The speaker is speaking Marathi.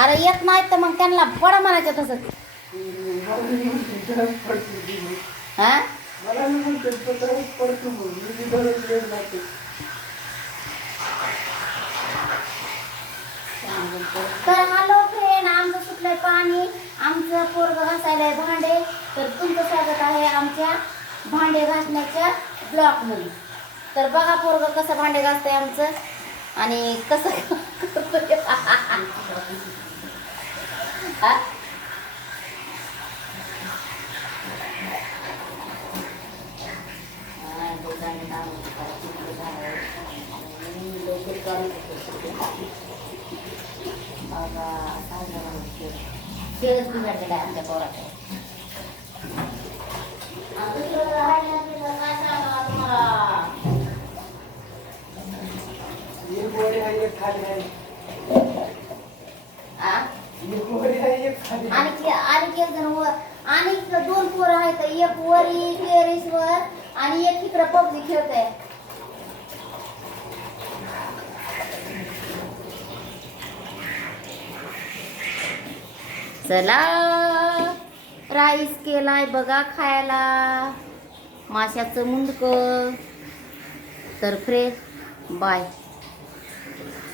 अरे येत नाहीत तर मग त्यांना पड म्हणायचं तसं तर हॅलो फ्रेंड आमचं सुटलंय पाणी आमचं पोरग घासायलाय भांडे तर तुमचं स्वागत आहे आमच्या भांडे घासण्याच्या ब्लॉक मध्ये तर बघा पोरग कसं भांडे घासतंय आमचं आणि कसं करतोय. हा? हा, ते गाणं लावून करा, तिकडे जावं. आणि लवकर करू नको. बाबा, काय करावं खेळ? खेळच बिघडलेला आहे आमच्या पोराचा. ही गोडी आहे एक आणखी आणखी एक जण आणि दोन पोरं आहेत एक वरी टेरेसवर आणि एक तिकडे पबजी खेळत आहे चला राईस केलाय बघा खायला माशाचं मुंडक तर फ्रेश बाय Thank you.